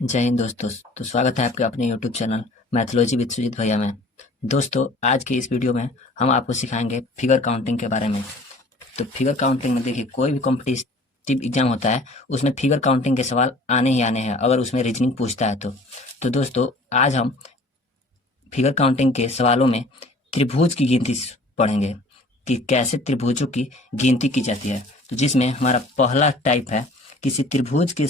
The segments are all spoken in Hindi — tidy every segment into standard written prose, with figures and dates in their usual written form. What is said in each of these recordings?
जय हिंद दोस्तों। तो स्वागत है आपके अपने YouTube channel mythology with Sujeet भैया में। दोस्तों, आज की इस वीडियो में हम आपको सिखाएंगे फिगर काउंटिंग के बारे में। तो फिगर काउंटिंग में देखिए, कोई भी कॉम्पिटिटिव एग्जाम होता है उसमें फिगर काउंटिंग के सवाल आने ही आने हैं, अगर उसमें रीजनिंग पूछता है तो दोस्तों, आज हम फिगर काउंटिंग के सवालों में त्रिभुज की गिनती पढ़ेंगे कि कैसे त्रिभुजों की गिनती की जाती है। तो जिसमें हमारा पहला टाइप है, किसी त्रिभुज के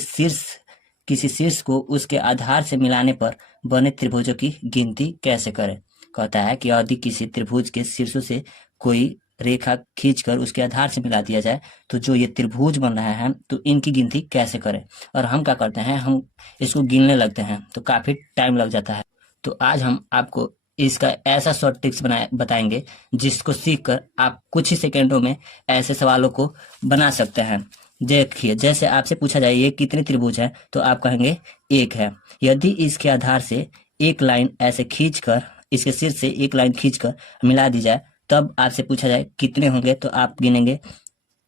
किसी शीर्ष को उसके आधार से मिलाने पर बने त्रिभुजों की गिनती कैसे करें। कहता है कि यदि किसी त्रिभुज के शीर्षों से कोई रेखा खींचकर उसके आधार से मिला दिया जाए तो जो ये त्रिभुज बन रहा है तो इनकी गिनती कैसे करें। और हम क्या करते हैं, हम इसको गिनने लगते हैं तो काफी टाइम लग जाता है। तो आज हम आपको इसका ऐसा शॉर्ट ट्रिक्स बताएंगे जिसको सीखकर आप कुछ ही सेकंडों में ऐसे सवालों को बना सकते हैं। देखिए, जैसे आपसे पूछा जाए ये कितने त्रिभुज है तो आप कहेंगे एक है। यदि इसके आधार से एक लाइन ऐसे खींचकर, इसके सिर से एक लाइन खींचकर मिला दी जाए, तब आपसे पूछा जाए कितने होंगे तो आप गिनेंगे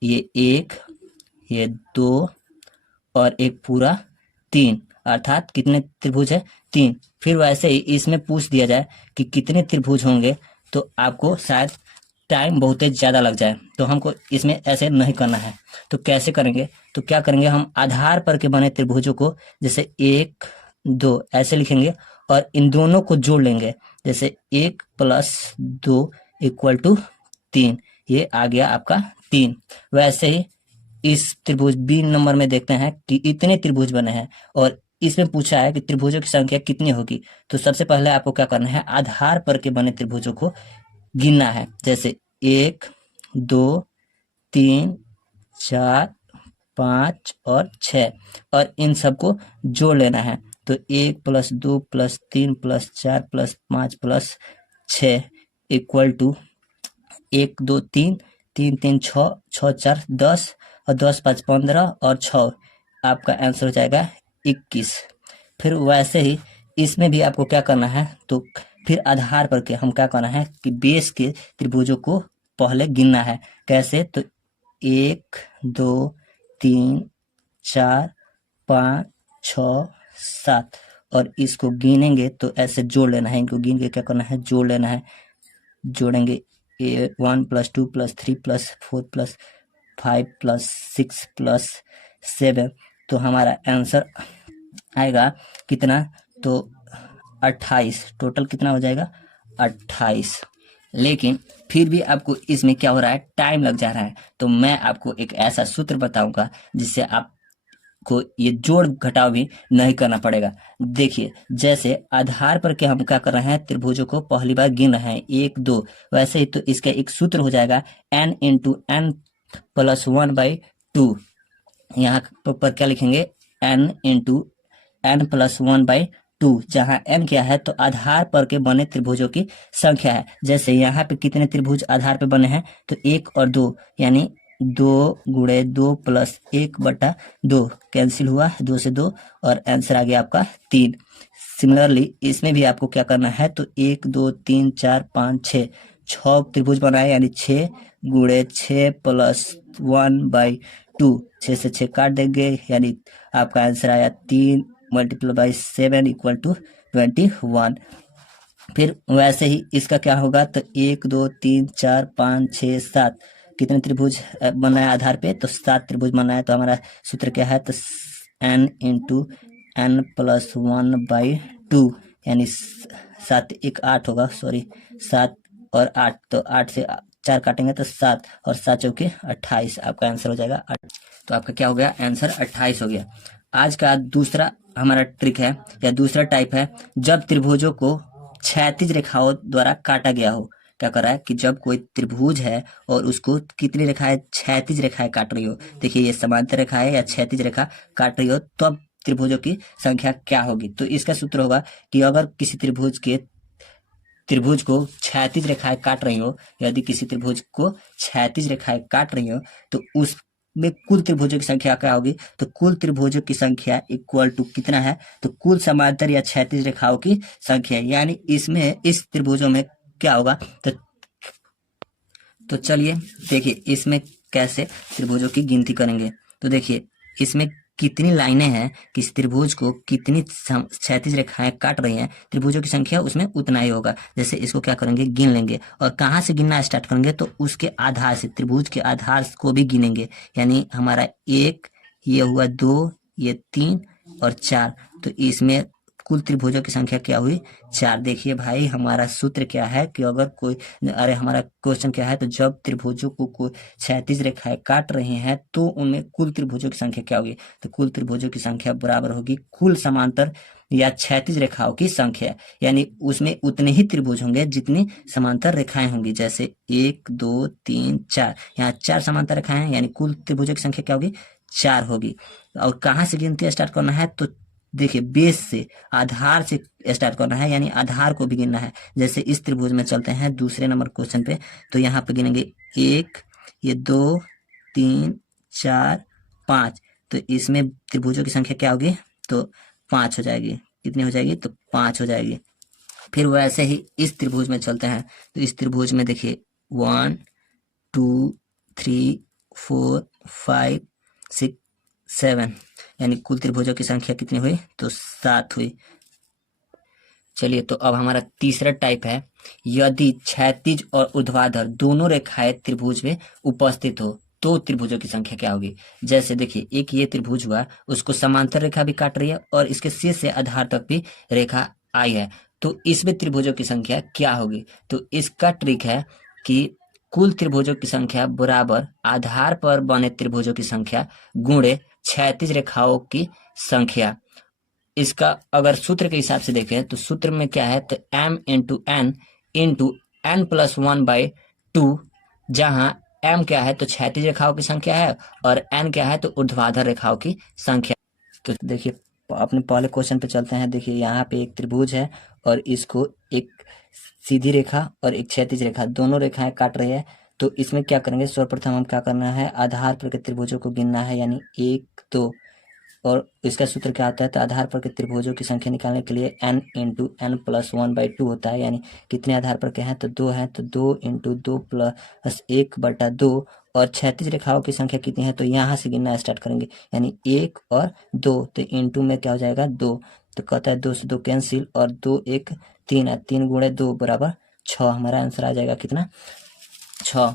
ये एक, ये दो और एक पूरा तीन, अर्थात कितने त्रिभुज है, तीन। फिर वैसे ही इसमें पूछ दिया जाए कि कितने त्रिभुज होंगे तो आपको शायद टाइम बहुत ही ज़्यादा लग जाए, तो हमको इसमें ऐसे नहीं करना है। तो कैसे करेंगे, तो क्या करेंगे, हम आधार पर के बने त्रिभुजों को जैसे एक दो ऐसे लिखेंगे और इन दोनों को जोड़ लेंगे। जैसे एक प्लस दो इक्वल टू तीन, ये आ गया आपका तीन। वैसे ही इस त्रिभुज बी नंबर में देखते हैं कि इतने त्रिभुज बने हैं और इसमें पूछा है कि त्रिभुजों की संख्या कितनी होगी। तो सबसे पहले आपको क्या करना है, आधार पर के बने त्रिभुजों को गिनना है। जैसे एक, दो, तीन, चार, पाँच और छः, और इन सबको जोड़ लेना है। तो एक प्लस दो प्लस तीन प्लस चार प्लस पाँच प्लस छः इक्वल टू एक दो तीन, तीन तीन छः, छः चार दस और दस पाँच 15 और छः, आपका आंसर हो जाएगा 21। फिर वैसे ही इसमें भी आपको क्या करना है, तो फिर आधार पर के हम क्या करना है कि बेस के त्रिभुजों को पहले गिनना है। कैसे, तो एक दो तीन चार पाँच छः सात, और इसको गिनेंगे तो ऐसे जोड़ लेना है। इनको गिन के क्या करना है, जोड़ लेना है। जोड़ेंगे 1 + 2 + 3 + 4 + 5 + 6 + 7, तो हमारा आंसर आएगा कितना, तो 28। टोटल कितना हो जाएगा, 28। लेकिन फिर भी आपको इसमें क्या हो रहा है, टाइम लग जा रहा है। तो मैं आपको एक ऐसा सूत्र बताऊंगा जिससे आपको ये जोड़ घटाव भी नहीं करना पड़ेगा। देखिए, जैसे आधार पर के हम क्या कर रहे हैं, त्रिभुजों को पहली बार गिन रहे हैं एक दो, वैसे ही तो इसका एक सूत्र हो जाएगा n × n+1/2। यहाँ पर क्या लिखेंगे, n × n+1/2, जहाँ n क्या है तो आधार पर के बने त्रिभुजों की संख्या है। जैसे यहाँ पे कितने त्रिभुज आधार पे बने हैं, तो एक और दो, यानी 2 × 2 + 1/2 कैंसिल हुआ, 2 से 2, और आंसर आ गया आपका 3। सिमिलरली इसमें भी आपको क्या करना है, तो 1 2 3 4 5 6, 6 त्रिभुज बनाए, यानी 6 × 6 + 1/2, 6 से 6 काट देंगे, यानी आपका आंसर आया 3 × 7 = 21। फिर वैसे ही इसका क्या होगा, तो 1 2 3 4 5 6 7, कितने त्रिभुज बनाया आधार पे, तो 7 त्रिभुज बनाया। तो हमारा सूत्र क्या है, तो n × n+1/2, यानी 7 1 8 होगा, सॉरी 7 और 8, तो 8 से 4 काटेंगे तो 7, और 7 चौके 28, आपका आंसर हो जाएगा 8। तो आपका क्या हो गया, आंसर 28 हो गया। आज का दूसरा हमारा ट्रिक है या दूसरा टाइप है, जब त्रिभुजों को क्षैतिज रेखाओं द्वारा काटा गया हो। क्या कर रहा है कि जब कोई त्रिभुज है और उसको कितनी रेखाएं, क्षैतिज रेखाएं काट रही हो। देखिए, ये समांतर रेखा है या क्षैतिज रेखा काट रही हो, तब त्रिभुजों की संख्या क्या होगी। तो इसका सूत्र होगा कि अगर किसी त्रिभुज को क्षैतिज रेखाएं काट रही हो, यदि किसी त्रिभुज को क्षैतिज रेखाएं काट रही हो, तो उस में कुल त्रिभुजों की संख्या क्या होगी, तो कुल त्रिभुजों की संख्या इक्वल टू कितना है, तो कुल समांतर या क्षैतिज रेखाओं की संख्या, यानी इसमें इस त्रिभुजों में क्या होगा। तो चलिए देखिए इसमें कैसे त्रिभुजों की गिनती करेंगे। तो देखिए, इसमें कितनी लाइनें हैं, किस त्रिभुज को कितनी क्षैतिज रेखाएं काट रही हैं, त्रिभुजों की संख्या उसमें उतना ही होगा। जैसे इसको क्या करेंगे, गिन लेंगे, और कहाँ से गिनना स्टार्ट करेंगे, तो उसके आधार से, त्रिभुज के आधार को भी गिनेंगे। यानी हमारा 1, ये हुआ 2, ये 3 और 4, तो इसमें कुल त्रिभुजों की संख्या क्या हुई, 4। देखिए भाई, हमारा सूत्र क्या है कि अगर कोई, अरे हमारा क्वेश्चन क्या है, तो जब त्रिभुजों को कोई क्षैतिज रेखाएं काट रहे हैं तो उनमें कुल त्रिभुजों की संख्या क्या होगी, तो कुल त्रिभुजों की संख्या बराबर होगी कुल समांतर या क्षैतिज रेखाओं की संख्या। यानी उसमें उतने ही त्रिभुज होंगे जितनी समांतर रेखाएं होंगी। जैसे 1, 2, 3, 4, यहाँ 4 समांतर रेखाएं हैं, यानी कुल त्रिभुजों की संख्या क्या होगी, 4 होगी। और कहाँ से गिनती स्टार्ट करना है, तो देखिए बेस से, आधार से स्टार्ट करना है, यानी आधार को भी गिनना है। जैसे इस त्रिभुज में चलते हैं दूसरे नंबर क्वेश्चन पे, तो यहाँ पे गिनेंगे 1, ये 2, 3, 4, 5, तो इसमें त्रिभुजों की संख्या क्या होगी, तो 5 हो जाएगी। कितनी हो जाएगी, तो 5 हो जाएगी। फिर वैसे ही इस त्रिभुज में चलते हैं, तो इस त्रिभुज में देखिए 1, 2, 3, 4, 5, 6, 7, यानी कुल त्रिभुजों की संख्या कितनी हुई, तो 7 हुई। चलिए, तो अब हमारा तीसरा टाइप है, यदि क्षैतिज और ऊर्ध्वाधर दोनों रेखाएं त्रिभुज में उपस्थित हो तो त्रिभुजों की संख्या क्या होगी। जैसे देखिए, एक ये त्रिभुज हुआ, उसको समांतर रेखा भी काट रही है और इसके शीर्ष से आधार तक भी रेखा आई है, तो इसमें त्रिभुजों की संख्या क्या होगी। तो इसका ट्रिक है कि कुल त्रिभुजों की संख्या बराबर आधार पर बने त्रिभुजों की संख्या गुणे क्षैतिज रेखाओं की संख्या। इसका अगर सूत्र के हिसाब से देखें तो सूत्र में क्या है, तो m इंटू n प्लस 1/2, जहां m क्या है, तो क्षैतिज रेखाओं की संख्या है, और n क्या है, तो ऊर्ध्वाधर रेखाओं की संख्या। तो देखिए, अपने पहले क्वेश्चन पे चलते हैं। देखिए, यहाँ पे एक त्रिभुज है और इसको एक सीधी रेखा और एक क्षैतिज रेखा, दोनों रेखाएं काट रही है। तो इसमें क्या करेंगे, सर्वप्रथम हम क्या करना है, आधार पर के त्रिभुजों को गिनना है, यानी 1, 2, और इसका सूत्र क्या आता है, तो आधार पर के त्रिभुजों की संख्या निकालने के लिए n इंटू n प्लस 1/2 होता है। यानी कितने आधार पर के हैं, तो 2 हैं, तो 2 इंटू 2 प्लस 1/2, और क्षैतिज रेखाओं की संख्या कितनी है, तो यहाँ से गिनना स्टार्ट करेंगे, यानी 1 और 2, तो इंटू में क्या हो जाएगा, 2, तो कहता है 2 से 2 कैंसिल, और 2 1 3 है, 3 गुणे 2 बराबर 6। हमारा आंसर आ जाएगा कितना, 6।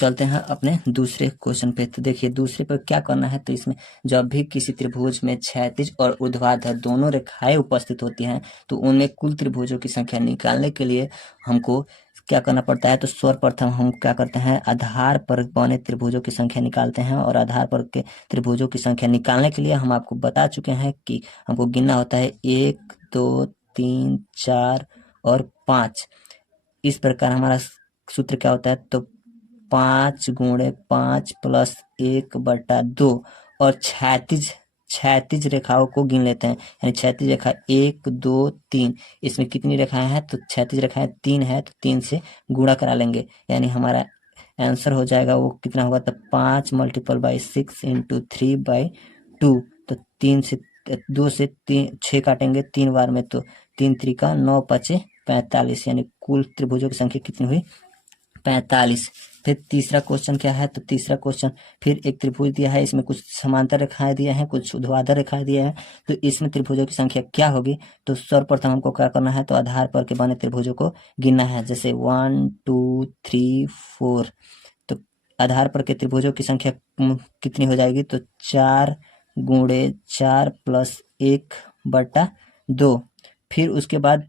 चलते हैं अपने दूसरे क्वेश्चन पे। तो देखिए, दूसरे पर क्या करना है, तो इसमें जब भी किसी त्रिभुज में क्षैतिज और ऊर्ध्वाधर दोनों रेखाएं उपस्थित होती हैं तो उनमें कुल त्रिभुजों की संख्या निकालने के लिए हमको क्या करना पड़ता है, तो सर्वप्रथम हम क्या करते हैं, आधार पर बने त्रिभुजों की संख्या निकालते हैं। और आधार पर के त्रिभुजों की संख्या निकालने के लिए हम आपको बता चुके हैं कि हमको गिनना होता है 1, 2, 3, 4 और 5। इस प्रकार हमारा सूत्र क्या होता है, तो 5 गुणे 5 प्लस 1/2, और क्षैतिज रेखाओं को गिन लेते हैं। यानी क्षैतिज रेखा 1, 2, 3, इसमें कितनी रेखाएं हैं, तो क्षैतिज रेखाएं 3 है, तो 3 से गुणा करा लेंगे। यानी हमारा आंसर हो जाएगा वो कितना होगा, तो 5 × 6 इंटू 3/2, तो 3 से 2 से 3 6 काटेंगे 3 बार में, तो 3 3 9 5 45, यानी कुल त्रिभुजों की संख्या कितनी हुई, 45। फिर तीसरा क्वेश्चन क्या है, तो तीसरा क्वेश्चन फिर एक त्रिभुज दिया है, इसमें कुछ समांतर रेखाएं दिए हैं, कुछ ऊर्ध्वाधर रेखाएं दिए हैं, तो इसमें त्रिभुजों की संख्या क्या होगी। तो सर्वप्रथम हमको क्या करना है, तो आधार पर के बने त्रिभुजों को गिनना है। जैसे 1, 2, 3, 4, तो आधार पर के त्रिभुजों की संख्या कितनी हो जाएगी, तो 4 गुणे 4 प्लस 1/2। फिर उसके बाद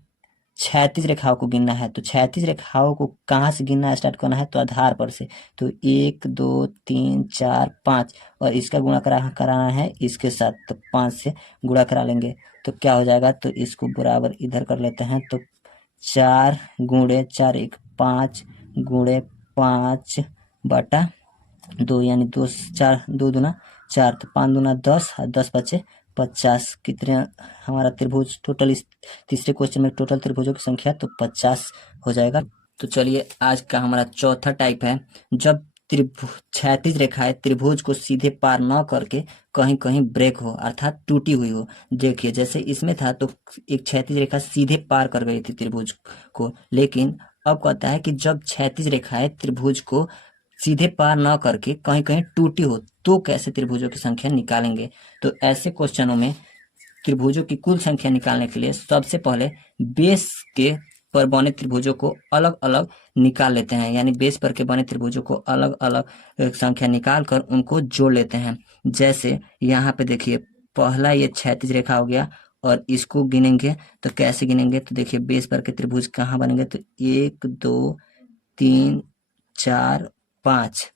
क्षैतिज रेखाओं को गिनना है। तो क्षैतिज रेखाओं को कहाँ से गिनना स्टार्ट करना है, तो आधार पर से। तो 1, 2, 3, 4, 5, और इसका गुणा कराना है इसके साथ, तो 5 से गुणा करा लेंगे, तो क्या हो जाएगा, तो इसको बराबर इधर कर लेते हैं। तो 4 गुणे 4 1 5 गुणे 5/2, यानी 2 4 2 दूना 4, तो 5 दूना 10, 10 बचे 50। कितने हमारा त्रिभुज टोटल, इस तीसरे क्वेश्चन में टोटल त्रिभुजों की संख्या तो 50 हो जाएगा। तो चलिए, आज का हमारा चौथा टाइप है, जब क्षैतिज रेखाएं त्रिभुज को सीधे पार न करके कहीं कहीं ब्रेक हो, अर्थात टूटी हुई हो। देखिए, जैसे इसमें था तो एक क्षैतिज रेखा सीधे पार कर गई थी त्रिभुज को, लेकिन अब कहता है कि जब क्षैतिज रेखाएं त्रिभुज को सीधे पार न करके कहीं कहीं टूटी हो तो कैसे त्रिभुजों की संख्या निकालेंगे। तो ऐसे क्वेश्चनों में त्रिभुजों की कुल संख्या निकालने के लिए सबसे पहले बेस के पर बने त्रिभुजों को अलग अलग निकाल लेते हैं, यानी बेस पर के बने त्रिभुजों को अलग अलग संख्या निकाल कर उनको जोड़ लेते हैं। जैसे यहाँ पे देखिए पहला ये क्षैतिज रेखा हो गया, और इसको गिनेंगे तो कैसे गिनेंगे, तो देखिए बेस पर के त्रिभुज कहाँ बनेंगे, तो 1 2 3 4 5,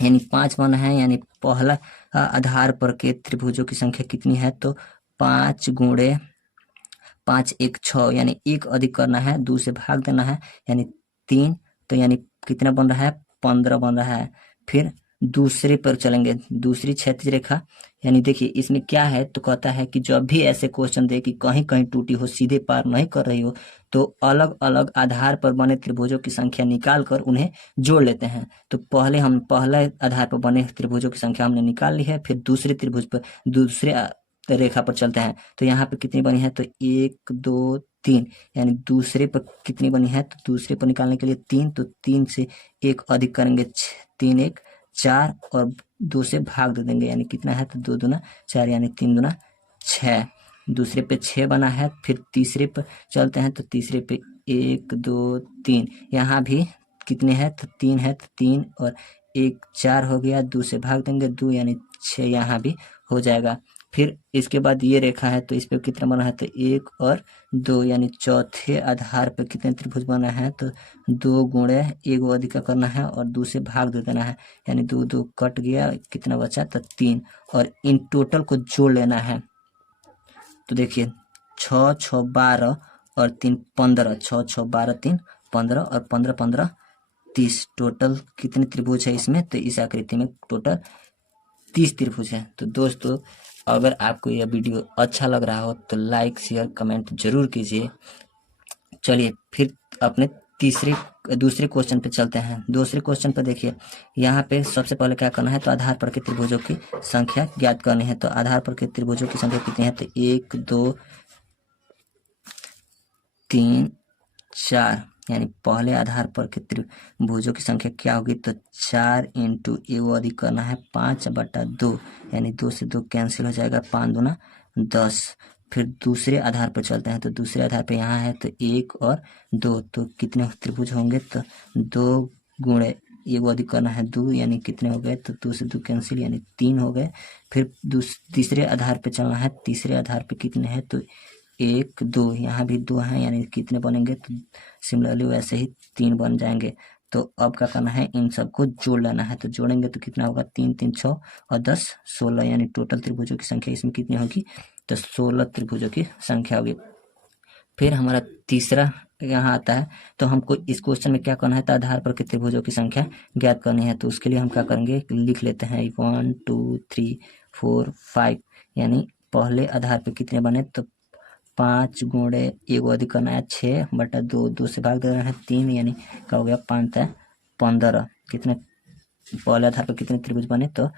यानी 5 बना है। यानी पहला आधार पर के त्रिभुजों की संख्या कितनी है, तो 5 गुणे 5 1 6, यानी 1 अधिक करना है, 2 से भाग देना है, यानी 3। तो यानी कितना बन रहा है, 15 बन रहा है। फिर दूसरे पर चलेंगे, दूसरी क्षैतिज रेखा, यानी देखिए इसमें क्या है, तो कहता है कि जब भी ऐसे क्वेश्चन दे कि कहीं कहीं टूटी हो, सीधे पार नहीं कर रही हो, तो अलग अलग आधार पर बने त्रिभुजों की संख्या निकाल कर उन्हें जोड़ लेते हैं। तो पहले हम पहले आधार पर बने त्रिभुजों की संख्या हमने निकाल ली है, फिर दूसरे त्रिभुज पर दूसरे रेखा पर चलते हैं। तो यहाँ पे कितनी बनी है, तो 1 2 3, यानी दूसरे पर कितनी बनी है, तो दूसरे पर निकालने के लिए 3, तो 3 से 1 अधिक करेंगे, 3 1 4, और 2 से भाग दे देंगे, यानी कितना है, तो 2 दूना 4, यानी 3 दूना 6। दूसरे पे 6 बना है। फिर तीसरे पर चलते हैं, तो तीसरे पे 1 2 3, यहाँ भी कितने हैं, तो 3 है, तो 3 और 1 4 हो गया, 2 से भाग देंगे 2, यानी 6 यहाँ भी हो जाएगा। फिर इसके बाद ये रेखा है, तो इस पे कितना बना है, तो 1 और 2, यानी चौथे आधार पे कितने त्रिभुज बना है, तो 2 गुणे 1 अधिक करना है और 2 से भाग दे देना है, यानी 2 2 कट गया, कितना बचा, तो 3, और इन टोटल को जोड़ लेना है। तो देखिए 6 6 12 और 3 15, 6 6 12 3 15 और 15 15 30, टोटल कितने त्रिभुज है इसमें, तो इस आकृति में टोटल 30 त्रिभुज है। तो दोस्तों अगर आपको यह वीडियो अच्छा लग रहा हो तो लाइक शेयर कमेंट जरूर कीजिए। चलिए फिर अपने दूसरे क्वेश्चन पे चलते हैं। दूसरे क्वेश्चन पे देखिए यहाँ पे सबसे पहले क्या करना है, तो आधार पर के त्रिभुजों की संख्या ज्ञात करनी है। तो आधार पर के त्रिभुजों की संख्या कितनी है, तो 1 2 3 4, यानी पहले आधार पर के त्रिभुजों की संख्या क्या होगी, तो 4 इंटू 1 अधिक करना है 5/2, यानी 2 से 2 कैंसिल हो जाएगा, 5 दूना 10। फिर दूसरे आधार पर चलते हैं। तो दूसरे आधार पे यहाँ है, तो 1 और 2, तो कितने त्रिभुज होंगे, तो 2 गुणे 1 अधिक करना है 2, यानी कितने हो गए, तो 2 से 2 कैंसिल, यानी 3 हो गए। फिर तीसरे आधार पे चलना है। तीसरे आधार पे कितने हैं, तो 1 2, यहाँ भी 2 हैं, यानी कितने बनेंगे, तो सिमिलरली वैसे ही 3 बन जाएंगे। तो अब क्या करना है, इन सबको जोड़ लेना है। तो जोड़ेंगे तो कितना होगा, 3 3 6 और 10 16, यानी टोटल त्रिभुजों की संख्या इसमें कितनी होगी, तो 16 त्रिभुजों की संख्या होगी। फिर हमारा तीसरा यहाँ आता है। तो हमको इस क्वेश्चन में क्या करना है, तो आधार पर के त्रिभुजों की संख्या ज्ञात करनी है। तो उसके लिए हम क्या करेंगे, लिख लेते हैं 1 2 3 4 5, यानी पहले आधार पे कितने बने, तो 5 गुणे 1 अधिक करना है 6/2, 2 से भाग देना है 3, यानी क्या हो गया, 5 15। कितने पहले आधार पर कितने त्रिभुज बने, तो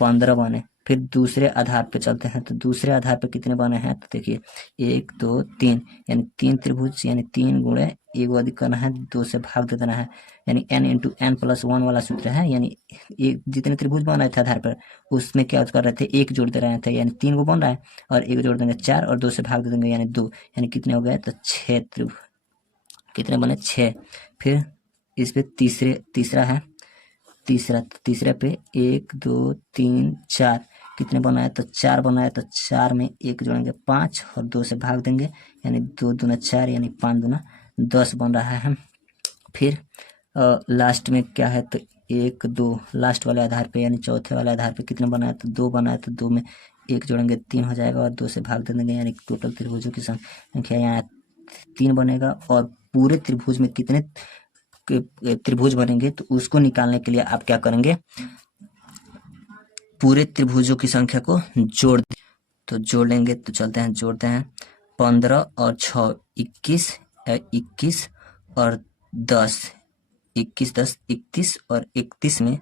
15 बने। फिर दूसरे आधार पे चलते हैं। तो दूसरे आधार पे कितने बने हैं, तो देखिए 1 2 3, यानी 3 त्रिभुज, यानी 3 गुणे 1 अधिक करना है 2 से भाग दे देना है, यानी n इंटू n प्लस 1 वाला सूत्र है। यानी एक जितने त्रिभुज बन रहे थे आधार पर, उसमें क्या कर रहे थे, 1 जोड़ दे रहे थे, यानी 3 को बन रहा है, और 1 जोड़ देंगे 4, और 2 से भाग दे देंगे, यानी 2, यानी कितने हो गए, तो 6 त्रिभुज, कितने बने, 6। फिर इस पे तीसरा है। तीसरे पे 1 2 3 4, कितने बनाए, तो 4 बनाए, तो 4 में 1 जोड़ेंगे 5, और 2 से भाग देंगे, यानी 2 दूना 4, यानी 5 दूना 10 बन रहा है। फिर लास्ट में क्या है, तो 1 2, लास्ट वाले आधार पे यानी चौथे वाले आधार पे कितने बनाए, तो 2 बनाए, तो 2 में 1 जोड़ेंगे 3 हो जाएगा, और 2 से भाग दे देंगे, यानी टोटल त्रिभुजों की संख्या यहाँ 3 बनेगा। और पूरे त्रिभुज में कितने त्रिभुज बनेंगे, तो उसको निकालने के लिए आप क्या करेंगे, पूरे त्रिभुजों की संख्या को जोड़ तो जोड़ लेंगे। तो चलते हैं, जोड़ते हैं। 15 और 6 21, 21 और 10 21 10 31, और 31 में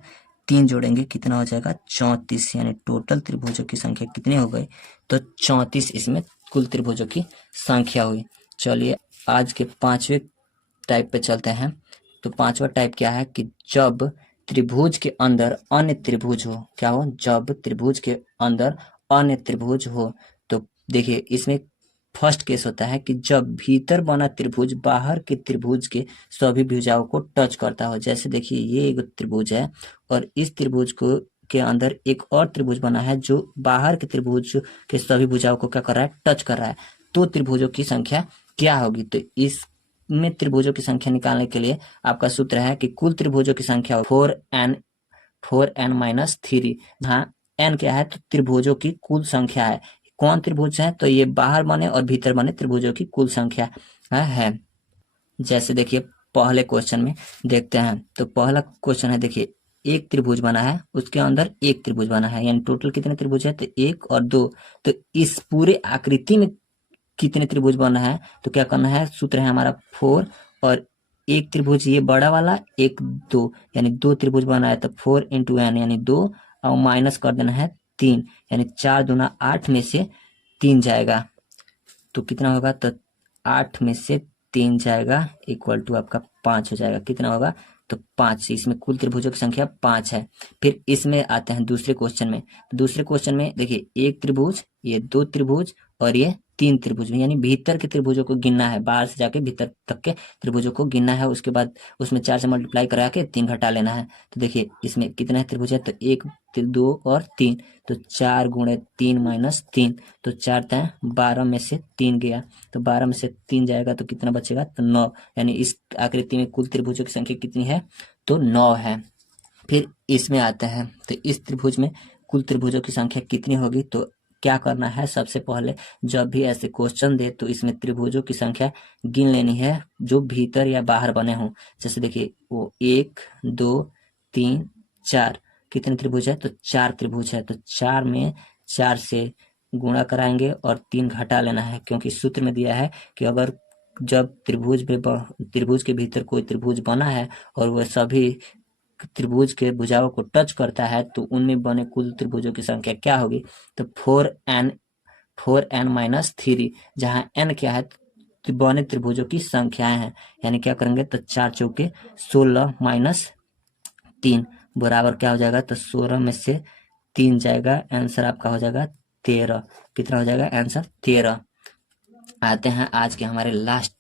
3 जोड़ेंगे, कितना हो जाएगा, 34, यानी टोटल त्रिभुजों की संख्या कितनी हो गई, तो 34 इसमें कुल त्रिभुजों की संख्या हुई। चलिए आज के 5वें टाइप पे चलते हैं। तो 5वां टाइप क्या है कि जब त्रिभुज के अंदर अन्य त्रिभुज हो, क्या हो, जब त्रिभुज के अंदर अन्य त्रिभुज हो। तो देखिए इसमें फर्स्ट केस होता है कि जब भीतर बना त्रिभुज बाहर के त्रिभुज के सभी भुजाओं को टच करता हो। जैसे देखिए ये एक त्रिभुज है और इस त्रिभुज को के अंदर एक और त्रिभुज बना है जो बाहर के त्रिभुज के सभी भुजाओं को क्या कर रहा है, टच कर रहा है। तो त्रिभुजों की संख्या क्या होगी? तो इसमें त्रिभुजों की संख्या निकालने के लिए आपका सूत्र है कि कुल त्रिभुजों की संख्या 4n-3। हाँ, n क्या है? तो त्रिभुजों की कुल संख्या है। कौन त्रिभुज है? तो ये बाहर बने और भीतर बने त्रिभुजों की कुल संख्या है। जैसे देखिए पहले क्वेश्चन में देखते हैं, तो पहला क्वेश्चन है, देखिए एक त्रिभुज बना है, उसके अंदर एक त्रिभुज बना है, यानी टोटल कितने त्रिभुज है? तो 1 और 2। तो इस पूरे आकृति में कितने त्रिभुज बना है? तो क्या करना है, सूत्र है हमारा 4 और एक त्रिभुज ये बड़ा वाला 1 2, यानी 2 त्रिभुज बना है। तो 4 इंटू n यानी 2 और माइनस कर देना है 3, यानी 4 दूना 8 में से 3 जाएगा। तो कितना होगा? तो 8 में से 3 जाएगा इक्वल टू आपका 5 हो जाएगा। कितना होगा? तो 5। इसमें कुल त्रिभुजों की संख्या 5 है। फिर इसमें आते हैं दूसरे क्वेश्चन में। दूसरे क्वेश्चन में देखिए एक त्रिभुज, ये 2 त्रिभुज और ये 3 त्रिभुज, यानी भीतर के त्रिभुजों को गिनना है, बाहर से जाके भीतर तक के त्रिभुजों को गिनना है। उसके बाद उसमें 4 से मल्टीप्लाई करा के 3 घटा लेना है। तो देखिए इसमें कितने त्रिभुज है? तो 1 2 और 3। तो 4 गुणे 3 माइनस 3, तो 4 तय 12 में से 3 गया, तो 12 में से 3 जाएगा तो कितना बचेगा? तो 9, यानी इस आकृति में कुल त्रिभुजों की संख्या कितनी है? तो 9 है। फिर इसमें आता है, तो इस त्रिभुज में कुल त्रिभुजों की संख्या कितनी होगी? तो क्या करना है, सबसे पहले जब भी ऐसे क्वेश्चन दे तो इसमें त्रिभुजों की संख्या गिन लेनी है जो भीतर या बाहर बने हों। जैसे देखिए वो 1 2 3 4, कितने त्रिभुज है? तो 4 त्रिभुज है। तो 4 में 4 से गुणा कराएंगे और 3 घटा लेना है, क्योंकि सूत्र में दिया है कि अगर जब त्रिभुज के भीतर कोई त्रिभुज बना है और वह सभी त्रिभुज के भुजाओं को टच करता है तो उनमें बने कुल त्रिभुजों की संख्या क्या होगी? तो 4n माइनस 3, जहाँ n क्या है? तो बने त्रिभुजों की संख्याएं हैं, यानी क्या करेंगे? तो 4 चौके 16 माइनस 3 बराबर क्या हो जाएगा? तो 16 में से 3 जाएगा, आंसर आपका हो जाएगा 13। कितना हो जाएगा? आंसर 13। आते हैं आज के हमारे लास्ट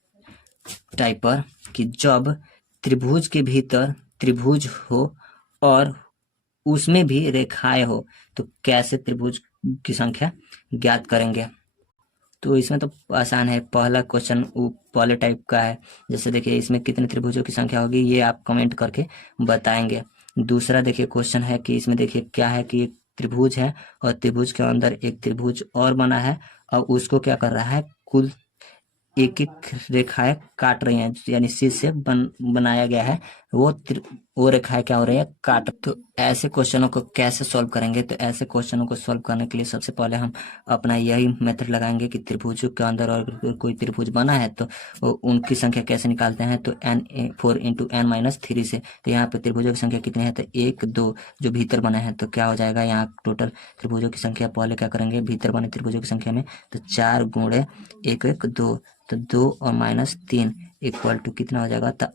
टाइप पर, कि जब त्रिभुज के भीतर त्रिभुज हो और उसमें भी रेखाएं हो तो कैसे त्रिभुज की संख्या ज्ञात करेंगे? तो इसमें तो आसान है। पहला क्वेश्चन पहले टाइप का है। जैसे देखिए इसमें कितने त्रिभुजों की संख्या होगी ये आप कमेंट करके बताएंगे। दूसरा देखिए क्वेश्चन है कि इसमें देखिए क्या है कि एक त्रिभुज है और त्रिभुज के अंदर एक त्रिभुज और बना है और उसको क्या कर रहा है, कुल एक एक रेखाएं काट रही हैं, यानी शीर्ष से बनाया गया है, वो रेखाएं क्या हो रही है, काट। तो ऐसे क्वेश्चनों को कैसे सॉल्व करेंगे? तो ऐसे क्वेश्चनों को सॉल्व करने के लिए सबसे पहले हम अपना यही मेथड लगाएंगे कि त्रिभुजों के अंदर और कोई त्रिभुज बना है तो उनकी संख्या कैसे निकालते हैं? तो 4 इंटू n माइनस 3 से। तो यहाँ पे त्रिभुजों की संख्या कितनी है? तो 1 2 जो भीतर बने हैं। तो क्या हो जाएगा यहाँ टोटल त्रिभुजों की संख्या? पहले क्या करेंगे, भीतर बने त्रिभुजों की संख्या में तो 4 गुणे 1 1 2, तो 2 और माइनस 3 इक्वल टू कितना हो जाएगा? तो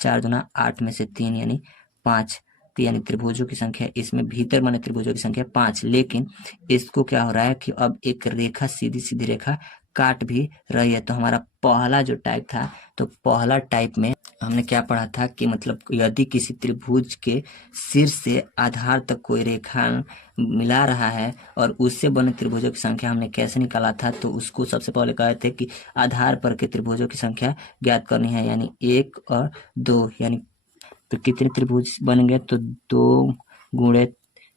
4 दूना 8 में से 3 यानी 5। तो यानी त्रिभुजों की संख्या, इसमें भीतर बने त्रिभुजों की संख्या 5। लेकिन इसको क्या हो रहा है कि अब एक रेखा सीधी सीधी रेखा काट भी रही है। तो हमारा पहला जो टाइप था, तो पहला टाइप में हमने क्या पढ़ा था कि मतलब यदि किसी त्रिभुज के शीर्ष से आधार तक कोई रेखा मिला रहा है और उससे बने त्रिभुजों की संख्या हमने कैसे निकाला था? तो उसको सबसे पहले कहे थे कि आधार पर के त्रिभुजों की संख्या ज्ञात करनी है, यानी 1 और 2, यानी तो कितने त्रिभुज बनेंगे? तो 2 गुणे,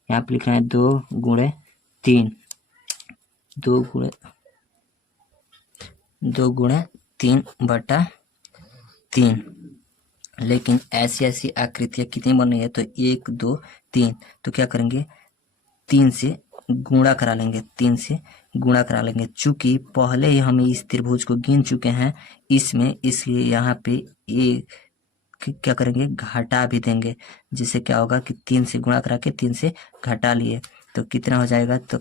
यहाँ पे लिखना है 2 गुणे 3, 2 गुणे 3 बटा 3। लेकिन ऐसी ऐसी आकृतियां कितनी बन रही है? तो 1 2 3, तो क्या करेंगे, 3 से गुणा करा लेंगे, 3 से गुणा करा लेंगे। चूंकि पहले ही हम इस त्रिभुज को गिन चुके हैं इसमें, इसलिए यहाँ पे क्या करेंगे, घटा भी देंगे, जिससे क्या होगा कि 3 से गुणा करा के 3 से घटा लिए तो कितना हो जाएगा? तो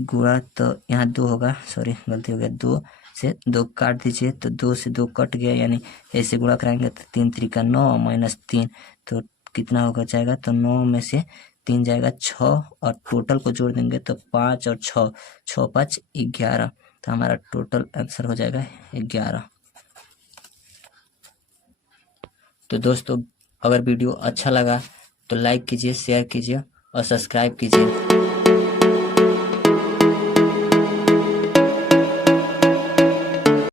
गुणा, तो यहाँ 2 होगा, सॉरी गलती हो गया, 2 से 2 काट दीजिए, तो 2 से 2 कट गया, यानी ऐसे गुणा कराएंगे तो 3 3 का 9 माइनस 3, तो कितना होगा जाएगा, तो 9 में से 3 जाएगा 6, और टोटल को जोड़ देंगे तो 5 और 6, 6 5 11, तो हमारा टोटल आंसर हो जाएगा 11। तो दोस्तों अगर वीडियो अच्छा लगा तो लाइक कीजिए, शेयर कीजिए और सब्सक्राइब कीजिए।